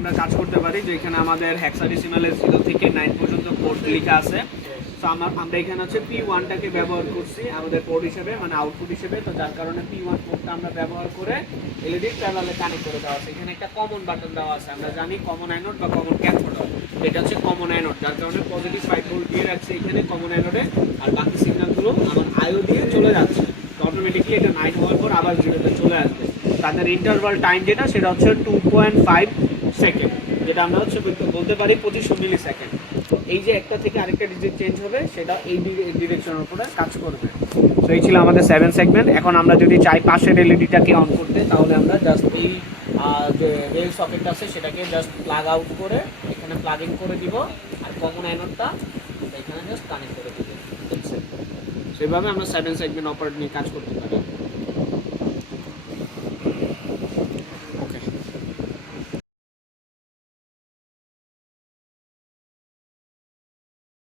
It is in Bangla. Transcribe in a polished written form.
আমরা কাজ করতে পারি যে এখানে আমাদের হেক্সাডেসিমালের 0 থেকে 9 পর্যন্ত কোড লেখা আছে। তো আমরা এখানে হচ্ছে P1টাকে ব্যবহার করছি আমাদের পোর্ট হিসেবে, মানে আউটপুট হিসেবে। তো যার কারণে P1 পোর্টটা আমরা ব্যবহার করে এলইডি প্যানেলে কানেক্ট করে দেওয়া আছে। এখানে একটা কমন বাটন দেওয়া আছে, আমরা জানি কমন অ্যানোড বা কমন ক্যাথোড। এটা হচ্ছে কমন অ্যানোড, যার কারণে পজিটিভ 5 ভোল্ট দিয়ে রাখছে এখানে কমন অ্যানোডে, আর বাকি সিগন্যালগুলো আমার আইও দিয়ে চলে যাচ্ছে। তো অটোমেটিকলি এটা 9 হওয়ার পর আবার 0তে চলে আসবে। তাদের ইন্টারভাল টাইম যেটা সেটা হচ্ছে 2.5 সেকেন্ড, যেটা আমরা হচ্ছে বলতে পারি 2500 মিলি সেকেন্ড। এই যে একটা থেকে আরেকটা ডিজিট চেঞ্জ হবে সেটা এই ডিরেকশনের উপরে কাজ করবে। তো এই ছিল আমাদের 7 সেগমেন্ট। এখন আমরা যদি চাই পাশের এলইডিটাকে অন করতে, তাহলে আমরা জাস্ট এই যে রেল সকেট আছে সেটাকে জাস্ট প্লাগ আউট করে এখানে প্লাগ ইন করে দিব, আর কমন অ্যানোডটা এখানে জাস্ট কানেক্ট করে দিব। সেইভাবে আমরা 7 সেগমেন্ট অপারেট নিয়ে কাজ করতে পারি।